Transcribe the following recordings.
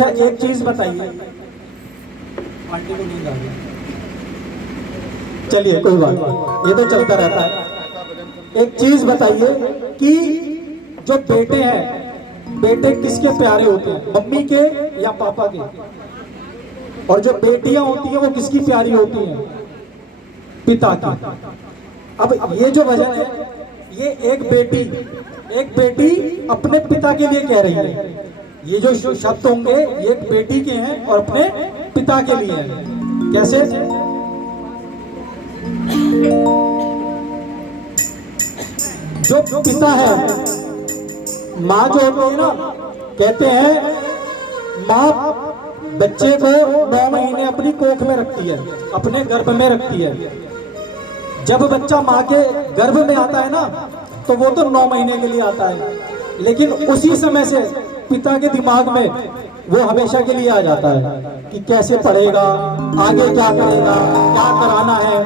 अच्छा एक चीज बताइए, आंटी को नींद आ गई, चलिए कोई बात नहीं, ये तो चलता रहता है। एक चीज बताइए कि जो बेटे हैं, बेटे किसके प्यारे होते हैं, मम्मी के या पापा के? और जो बेटियां होती हैं वो किसकी प्यारी होती हैं, पिता की। अब ये जो वजन है, ये एक बेटी अपने पिता के लिए कह रही है। ये जो शब्द होंगे ये एक बेटी के हैं और अपने पिता के लिए हैं। कैसे? जो पिता है, माँ जो होती है ना, कहते हैं माँ बच्चे को 9 महीने अपनी कोख में रखती है, अपने गर्भ में रखती है। जब बच्चा माँ के गर्भ में आता है ना, तो वो तो 9 महीने के लिए आता है, लेकिन उसी समय से पिता के दिमाग में वो हमेशा के लिए आ जाता है कि कैसे पढ़ेगा, आगे क्या करेगा, क्या कराना है।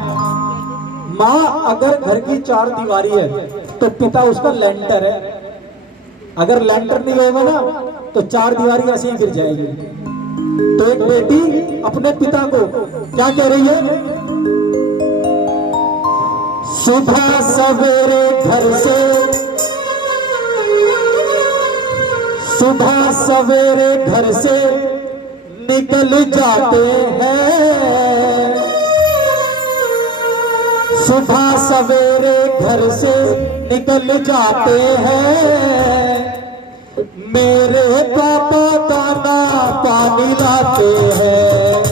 माँ अगर घर की 4 दीवारी है तो पिता उसका लेंटर है। अगर लेंटर नहीं होगा ना तो 4 दीवारी ऐसे ही गिर जाएगी। तो एक बेटी अपने पिता को क्या कह रही है? सुबह सवेरे घर से, सुबह सवेरे घर से निकल जाते हैं, सुबह सवेरे घर से निकल जाते हैं। मेरे पापा दाना पानी लाते हैं,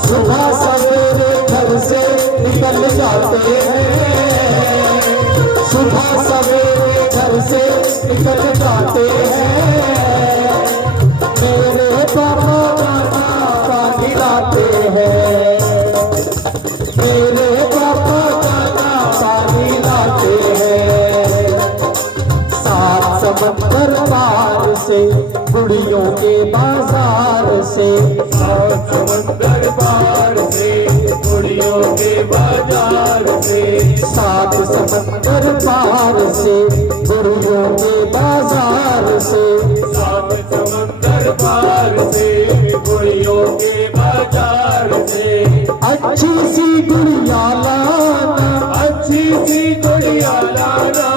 सुबह सवेरे घर से निकल जाते हैं, सुबह सवेरे घर से निकल जाते हैं। मेरे पापा दाना पानी लाते हैं, मेरे पापा दाना पानी लाते हैं। 7 समंदर पार से, गुड़ियों के बाजार से, 7 समंदर पार से, गुड़ियों के बाजार से, 7 समंदर पार से, गुड़ियों के बाजार से, 7 समंदर पार से, गुड़ियों के बाजार से। अच्छी सी गुड़िया लाना, अच्छी सी गुड़िया लाना,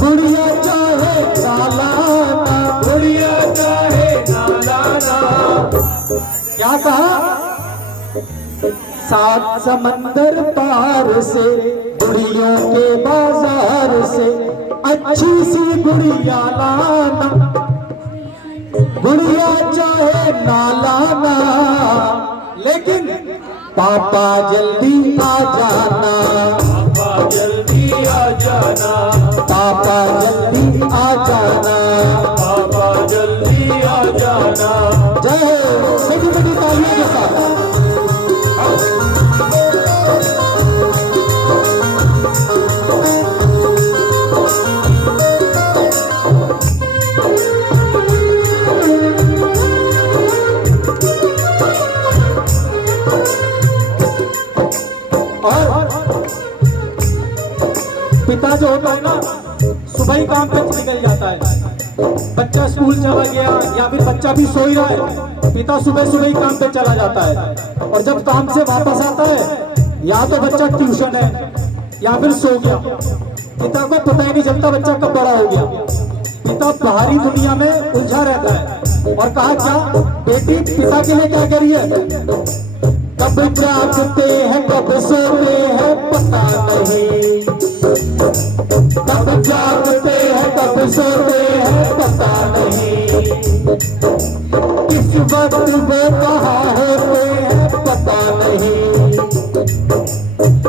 गुड़िया चाहे ना लाना, गुड़िया चाहे ना लाना। क्या कहा? 7 समंदर पार से, गुड़ियों के बाजार से, अच्छी सी गुड़िया लाना, गुड़िया चाहे ना लाना, लेकिन पापा जल्दी आ जाना, पापा जल्दी आ जाना, पापा जल्दी आ जाना, पापा जल्दी आ जाना। जय हो। बड़ी बड़ी तालियों के साथ। पिता जो होता है ना, सुबह ही काम पे निकल जाता है। बच्चा स्कूल चला गया या फिर बच्चा भी सो ही रहा है, पिता सुबह सुबह ही काम पे चला जाता है। और जब काम से वापस आता है, या तो बच्चा ट्यूशन है या फिर सो गया। पिता को पता ही नहीं चलता बच्चा कब बड़ा हो गया। पिता बाहरी दुनिया में उलझा रहता है। और कहा क्या, बेटी पिता के लिए क्या करी है? कब जागते हैं कब सोते हैं पता नहीं, कब जागते हैं कब सोते हैं पता नहीं, किस वक्त वो कहाँ होते हैं पता नहीं,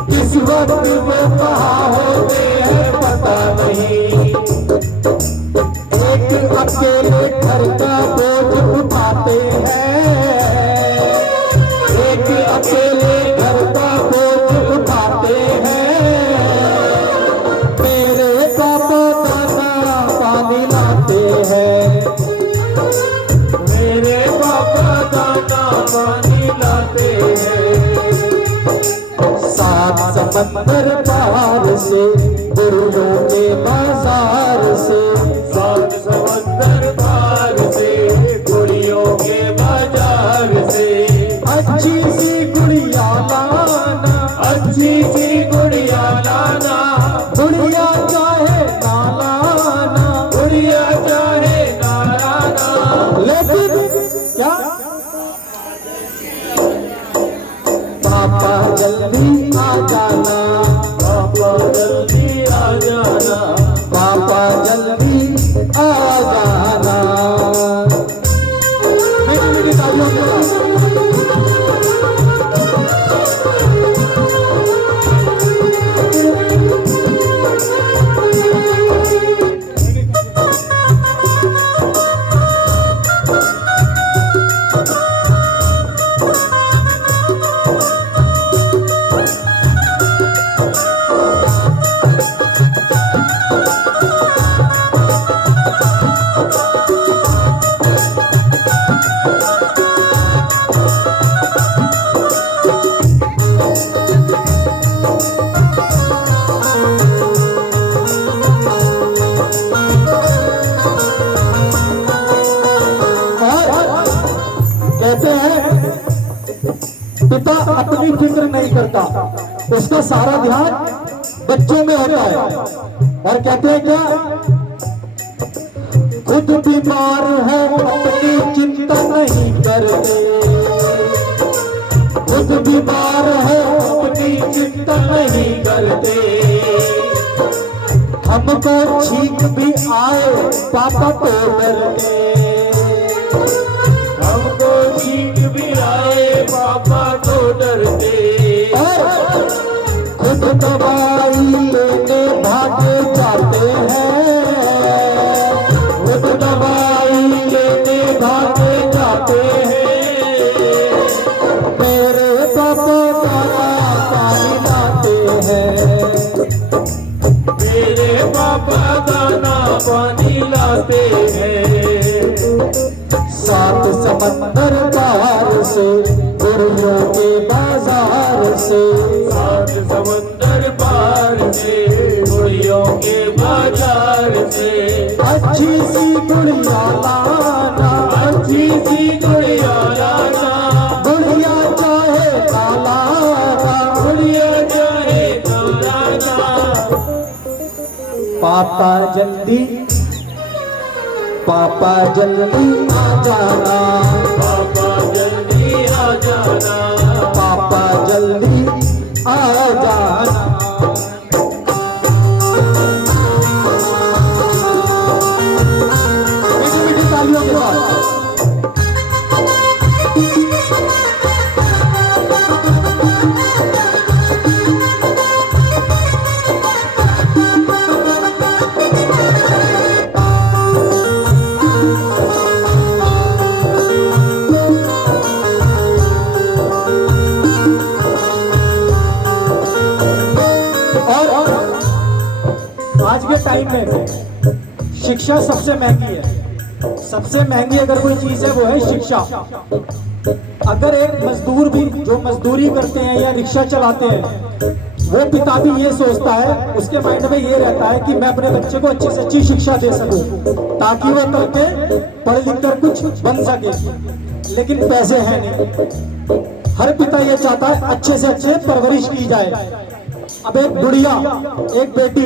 किस वक्त वो कहाँ होते हैं पता नहीं। एक अकेले घर का बोझ उठाते हैं, एक अकेले घर का बोझ उठाते हैं। मेरे पापा दाना पानी लाते हैं, मेरे पापा दाना पानी लाते हैं। 7 समंदर पार से, गुड़ियों के बाजार से, 7 समंदर पार से, गुड़ियों लेकिन क्या पापा जल्दी आ जाना, पापा जल्दी आ जाना, पापा जल्दी आ जाना। मीठी मीठी तालियों के साथ कहते हैं पिता अपनी फिक्र नहीं करता, उसका सारा ध्यान बच्चों में होता है। और कहते हैं क्या, खुद बीमार है अपनी चिंता नहीं करते, खुद बीमार है अपनी चिंता नहीं करते। हमको छींक भी आए पापा तो डरते, हमको छींक भी आए पापा तो डरते। खुद दवाई लेने भागे जाते हैं, खुद दवाई लेने भागे जाते हैं। मेरे पापा दाना पानी लाते हैं, मेरे पापा दाना पानी लाते हैं। सात समंदर पार से गुड़ियों के बाजार से, सात समंदर पार से गुड़ियों के बाजार से। अच्छी सी गुड़िया लाना, अच्छी सी गुड़िया लाना, गुड़िया चाहे काला, गुड़िया चाहे काला। पापा जल्दी, पापा जल्दी आ जाना, पापा जल्दी आ जाना, पापा जल्दी आ जाना। मीठी मीठी तालियों के साथ आज के टाइम में शिक्षा सबसे महंगी है। सबसे महंगी अगर कोई चीज है वो है शिक्षा। अगर एक मजदूर भी जो मजदूरी करते हैं या रिक्शा चलाते हैं, वो पिता भी ये सोचता है, उसके माइंड में ये रहता है कि मैं अपने बच्चे को अच्छी से अच्छी शिक्षा दे सकूं ताकि वो कल के पढ़ लिख कर कुछ बन सके। लेकिन पैसे हैं नहीं। हर पिता ये चाहता है अच्छे से अच्छे परवरिश की जाए। अब एक गुड़िया, एक बेटी,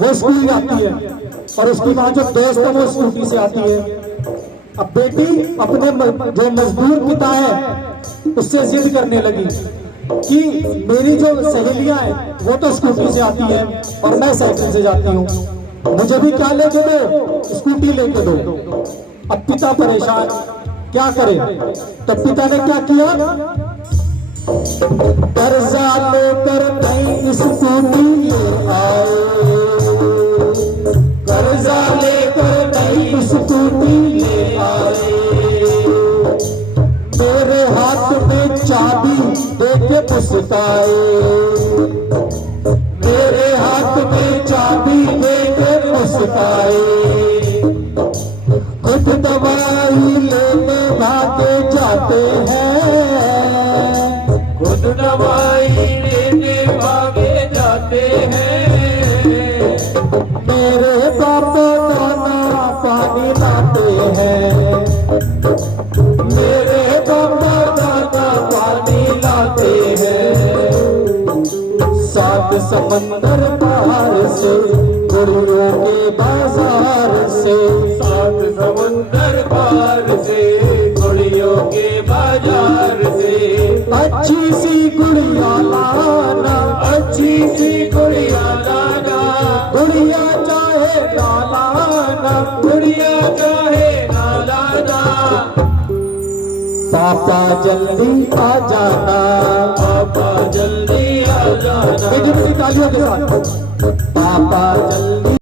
वो स्कूल जाती है और उसकी वहां जो दोस्त है वो स्कूटी से आती है। अब बेटी अपने जो मजदूर पिता है उससे जिद करने लगी कि मेरी जो सहेलियां हैं वो तो स्कूटी से आती हैं और मैं साइकिल से जाती हूँ, मुझे भी क्या लेके दो, स्कूटी लेके दो। अब पिता परेशान, क्या करे? तो पिता ने क्या किया, कर्जा लेकर नई स्कूटी ले आए, कर्जा लेकर नई स्कूटी ले आए। मेरे हाथ में चाबी देके मुस्काए, मेरे हाथ में चाबी देके मुस्काए। खुद दवाई लेने भागे जाते हैं, खुद दवाई लेने भागे जाते हैं। मेरे पापा दाना पानी लाते हैं, मेरे पापा दाना पानी लाते हैं। सात समंदर पार से गुड़ियों के बाजार से, सात समुंदर पार से, गुड़ियों के बाजार से, अच्छी सी गुड़िया लाना, अच्छी सी गुड़िया लाना, गुड़िया चाहे ना लाना, गुड़िया चाहे ना लाना, पापा जल्दी आ जाना, पापा जल्दी आ जाना। मीठी मीठी तालियों के साथ, पापा जल्दी